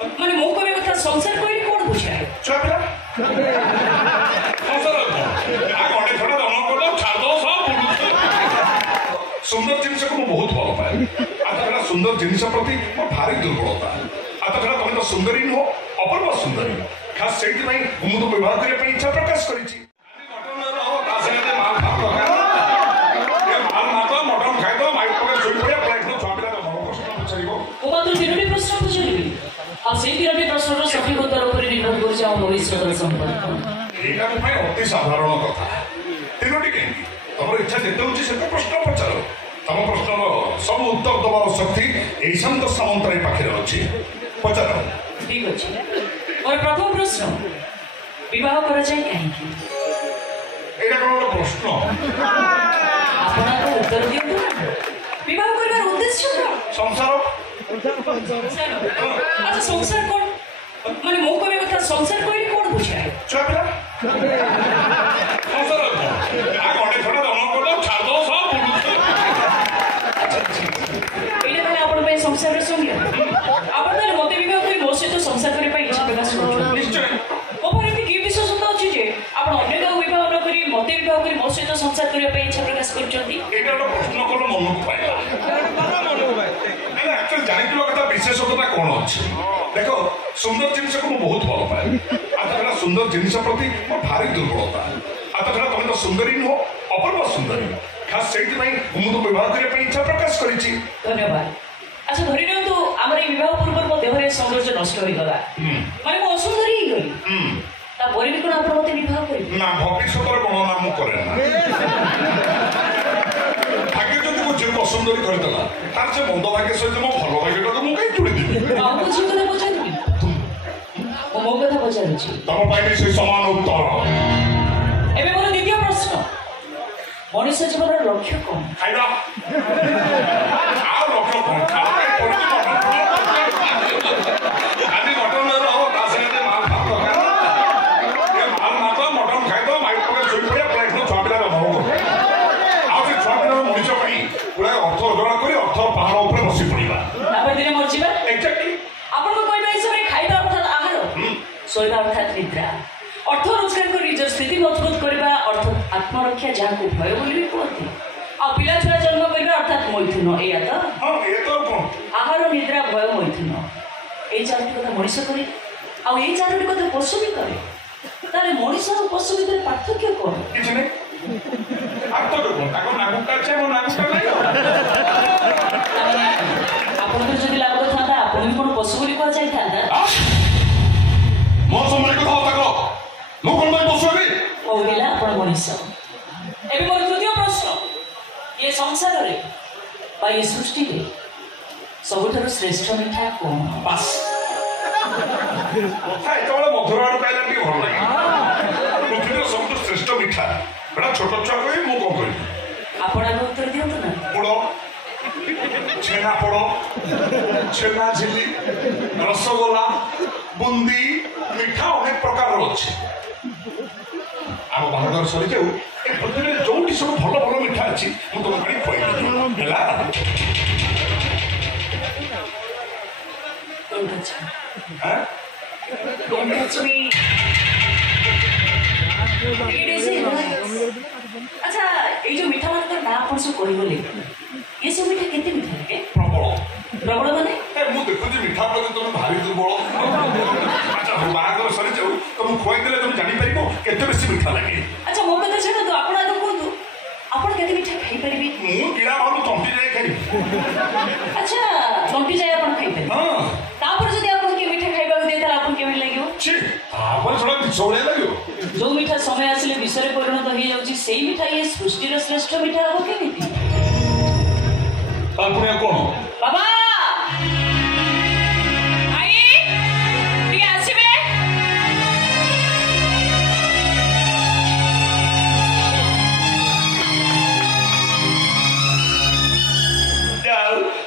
মানে মো কবে কথা সংসার কইলে কোন বুঝায় ଛୁଆ ପିଲା ଗଣ୍ଡେ ଛଡା ଜନ୍ମ କରିଦ ଛାଡ ସବୁ ସୁନ୍ଦର ଜିନିଷକୁ ମୁଁ ବହୁତ ଭଲ ପାଏ ଆଉ ତା ସୁନ୍ଦର ଜିନିଷ ପ୍ରତି ମୋର ଭାରି ଦୁର୍ବଳତା ଆଉ ତା ତମେ ତ ସୁନ୍ଦରୀ ନୁହଁ ଅପୂର୍ବ ସୁନ୍ଦରୀ ଖାସ୍ ସେଇଥିପାଇଁ ମୁଁ ତ ବିବାହ କରିବା ପାଇଁ ଇଚ୍ଛା ପ୍ରକାଶ କରିଛି ଅତି ସାଧାରଣ କଥା ତିନୋଟି କେମିତି ତମର ଇଚ୍ଛା ଯେତେ ହଉଛି ସେତେ ପ୍ରଶ୍ନ ପଚାର ତମ ପ୍ରଶ୍ନର ସବୁ ଉତ୍ତର ଦେବାର ଶକ୍ତି ଏହି ଶାନ୍ତ ସାମନ୍ତରାୟ ପାଖରେ ଅଛି ପଚାର ଠିକ ଅଛି ମୋର ପ୍ରଥମ ପ୍ରଶ୍ନ ବିବାହ କରାଯାଏ କାହିଁକି ଏଇଟା କଣ ଗୋଟେ ପ୍ରଶ୍ନ ଆପଣ ଉତ୍ତର ଦିଅନ୍ତୁ ନା ବିବାହ କରିବାର ଉଦ୍ଦେଶ୍ୟ କଣ ସଂସାର ଆଚ୍ଛା ସଂସାର କଣ ମାନେ ମୋ କହିବା କଥା ସଂସାର କହିଲେ କଣ ବୁଝାଏ ଛୁଆ ପିଲା ସଂସାର ଗଣ୍ଡେ ଛଡା ଜନ୍ମ କରିଦ ଛାଡ ସବୁ ଏଇଟା ତାହେଲେ ଆପଣ ପାଇଁ ସଂସାରର ସଂଜ୍ଞା ଆପଣ ତାହେଲେ ମତେ ବିବାହ କରି ମୋ ସହିତ ସଂସାର କରିବା ପାଇଁ ଇଚ୍ଛା ପ୍ରକାଶ କରୁଛନ୍ତି ନିଶ୍ଚୟ ମୋ ପରେ ଏମିତି କି ବିଶ୍ୱାସ ଅଛି ଯେ ଆପଣ ଅନ୍ୟ କାହାକୁ ବିବାହ ନ କରି ମତେ ବିବାହ କରି ମୋ ସହିତ ସଂସାର କରିବା ପାଇଁ ଇଚ୍ଛା ପ୍ରକାଶ କରୁଛନ୍ତି ଏଇଟା ଗୋଟେ ପ୍ରଶ୍ନ କଲ ମନକୁ ପାଇଲା ଜାଣିଥିବା କଥା ବିଶେଷତା କଣ ଅଛି ଦେଖ ସୁନ୍ଦର ଜିନିଷକୁ ମୁଁ ବହୁତ ଭଲ ପାଏ ଆଉ ତା ସୁନ୍ଦର ଜିନିଷ ପ୍ରତି ମୋର ଭାରି ଦୁର୍ବଳତା ଆଉ ତା ତମେ ତ ସୁନ୍ଦରୀ ନୁହଁ ଅପୂର୍ବ ସୁନ୍ଦରୀ ଖାସ୍ ସେଇଥିପାଇଁ ମୁଁ ତ ବିବାହ କରିବା ପାଇଁ ଇଚ୍ଛା ପ୍ରକାଶ କରିଛି ଧନ୍ୟବାଦ ଆଚ୍ଛା ଧରି ନିଅନ୍ତୁ ଆମର ଏଇ ବିବାହ ପୂର୍ବରୁ ମୋ ଦେହରେ ସୌନ୍ଦର୍ଯ୍ୟ ନଷ୍ଟ ହୋଇଗଲା ମାନେ ମୁଁ ଅସୁନ୍ଦରୀ ହେଇଗଲି ତାପରେ ବି କଣ ଆପଣ ମତେ ବିବାହ କରିବେ ନା ଭବିଷ୍ୟତରେ ଗଣନା ମୁଁ କରେ ନା ଭାଗ୍ୟ ଯଦି ମୋ ଝିଅକୁ ଅସୁନ୍ଦରୀ କରିଦେଲା ତାର ସେ ମନ୍ଦ ଭାଗ୍ୟ ସହିତ ମୋ ଭଲ ଭାଗ୍ୟଟାକୁ ମୁଁ କାହିଁ ଯୋଡ଼ିଦେବି ଆଉ ମୋ ଝିଅ କଥା ପଚାରୁବି ମୁଁ ମୋ କଥା ପଚାରୁଛି ତମ ପାଇଁ ବି ସେ ସମାନ ଉତ୍ତର ଏବେ ମୋର ଦ୍ୱିତୀୟ ପ୍ରଶ୍ନ ମଣିଷ ଜୀବନର ଲକ୍ଷ୍ୟ କଣ ଖାଇବା ଆଉ ଲକ୍ଷ୍ୟ କଣ ଖାଲି ମଟନ ହବ ତା ସାଙ୍ଗରେ ମାଲ ଭାତ ମାଲ ଭାତ ମଟନ ଖାଇଦବ ମାଇକ ପକେଇ ଶୋଇ ପଡିଆ ପ୍ଲେଟ୍ ଛୁଆ ପିଲା ଜନ୍ମ କରିବ ଆଉ ସେ ଛୁଆ ପିଲାର ମଣିଷ ପାଇଁ ପୁରା ଅର୍ଥ ଯୋଜନା କରି ଅର୍ଥ ପାହାଡ଼ ଉପରେ ବସି ପଡିବା ତାପରେ ଦିନେ ମରିଯିବା ଏକ୍ଜାକ୍ଟଲି ଆପଣଙ୍କ କହିବା ହିସାବରେ ଖାଇବା ଅର୍ଥାତ୍ ଆହାର ଶୋଇବା ଅର୍ଥାତ୍ ନିଦ୍ରା ଅର୍ଥ ରୋଜଗାର କରି ନିଜ ସ୍ଥିତି ମଜବୁତ କରିବା ଅର୍ଥାତ୍ ଆତ୍ମରକ୍ଷା ଯାହାକୁ ଭୟ ବୋଲି ବି କୁହନ୍ତି ଆଉ ପିଲା ଛୁଆ ଜନ୍ମ କରିବା ଅର୍ଥାତ୍ ମୈଥୁନ ଏଇଆ ତ ଆହାର ନିଦ୍ରା ଭୟ ମୈଥୁନ ଏଇ ଚାରୋଟି କଥା ମଣିଷ କରେ ଆଉ ଏଇ ଚାରୋଟି କଥା ପଶୁ ବି କରେ ତାହେଲେ ମଣିଷ ଆଉ ପଶୁ ଭିତରେ ପାର୍ଥକ୍ୟ କଣ କିଛି ନାହିଁ ଆପଣଙ୍କର ଯଦି ଲାଭ ଥାନ୍ତା ଆପଣ ବି କଣ ପଶୁ ବୋଲି କୁହାଯାଇଥାନ୍ତା କହୁଥିଲା ଆପଣ ମଣିଷ ଏବେ ମୋର ତୃତୀୟ ପ୍ରଶ୍ନ ଏ ସଂସାରରେ ବା ଏ ସୃଷ୍ଟିରେ ସବୁଠାରୁ ଶ୍ରେଷ୍ଠ ମିଠା କଣ ବାସ୍ କଥା ଏତେବେଳେ ମଧୁର ଆଡୁ ପାଇଲା ଟିକେ ଭଲ ଲାଗେ ପୃଥିବୀର ସବୁଠୁ ଶ୍ରେଷ୍ଠ ମିଠା ଏଟା ଛୋଟ ଛୁଆ କହିବି ମୁଁ କଣ କରିବି ଆପଣ ଆଗ ଉତ୍ତର ଦିଅନ୍ତୁ ନା ପୋଡ ଛେନା ପୋଡ ଛେନା ଝିଲି ରସଗୋଲା ବୁନ୍ଦି ମିଠା ଅନେକ ପ୍ରକାରର ଅଛି ଆମ ବାହାଘର ସରିଯାଉ ଏ ପୃଥିବୀରେ ଯୋଉଠି ସବୁ ଭଲ ଭଲ ମିଠା ଅଛି ମୁଁ ତମ ପାଇଁ ଖୁଆଇବି ହେଲା আচ্ছা এই যে মিঠা মানকর না আপন সব কহিবলে এই সব মিঠা কেতে মিঠা লাগে প্রবল প্রবল মানে ମୁଁ ଦେଖୁଛି ମିଠା ପ୍ରତି ତମେ ଭାରି ଦୁର୍ବଳ ଆଚ୍ଛା ବାହାଘର ସରିଯାଉ ତମକୁ ଖୁଆଇଦେଲେ ତମେ ଜାଣିପାରିବ କେତେ ବେଶୀ ମିଠା ଲାଗେ ଆଚ୍ଛା ମୋ କଥା ଛାଡ଼ନ୍ତୁ ଆପଣ ଆଗ କୁହନ୍ତୁ ଆପଣ କେତେ ମିଠା ଖାଇପାରିବେ ମୁଁ କିଣା ଭାବୁ ତଣ୍ଟି ଯାଏ ଖାଇବି ଆଚ୍ଛା ତଣ୍ଟି ଯାଏ ଆପଣ ଖାଇପାରିବେ ତାପରେ ଯଦି ଆପଣ କିଏ ମିଠା ଖାଇବାକୁ ଦିଏ ତାହେଲେ ଆପଣ କେମିତି ଲାଗିବ ତାପରେ ସେଟା ବିଷଭଳିଆ ଲାଗିବ ଯୋଉ ମିଠା ସମୟ ଆସିଲେ ବିଷରେ ପରିଣତ ହେଇଯାଉଛି ସେଇ ମିଠା ଇଏ ସୃଷ୍ଟିର ଶ୍ରେଷ୍ଠ ମିଠା ହବ କେମିତି ତାପରେ କଣ ବାବା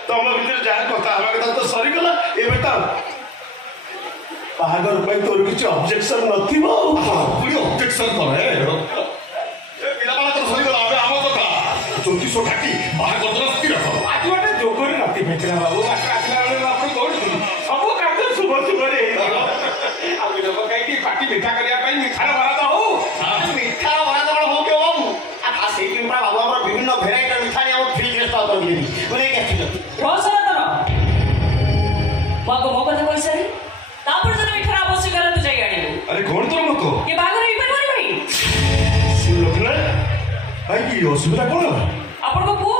ତମ ଭିତରେ ଯାହା କଥା ହେବା କଥା ତ ସରିଗଲା ଏବେ ତ ବାହାଘର ପାଇଁ ତୋର କିଛି ଅବଜେକ୍ସନ ନଥିବ ପୁଣି ଅବଜେକ୍ସନ କରେ ପିଲାମାନଙ୍କର ସରିଗଲା ଆମେ ଆମ କଥା ଜ୍ୟୋତିଷ ଠାକି ବାହାଘର ସ୍ଥିର କର ଆଜି ଗୋଟେ ଯୋଗରେ ରାତି ଭେଟିଲା ବାବୁ ଆସିଲା ବେଳେ ଆପଣ କହୁଛନ୍ତି ସବୁ କାର୍ଯ୍ୟ ଶୁଭ ଶୁଭରେ ଆଗ ମୋ କଥା କହିସାରି ତାପରେ ଯଦି ମିଠାର ଆବଶ୍ୟକ ହେଲା ତୁ ଯାଇ ଆଣିବୁ। ଆରେ କଣ ତୋର ମତ? ଏ ବାହାଘର ହେଇପାରିବନି ଭାଇ। ସେ ଲୋକଟା ଭାଇ କି ଅସୁବିଧା କଣ ହେଲା? ଆପଣଙ୍କ ପୁଅ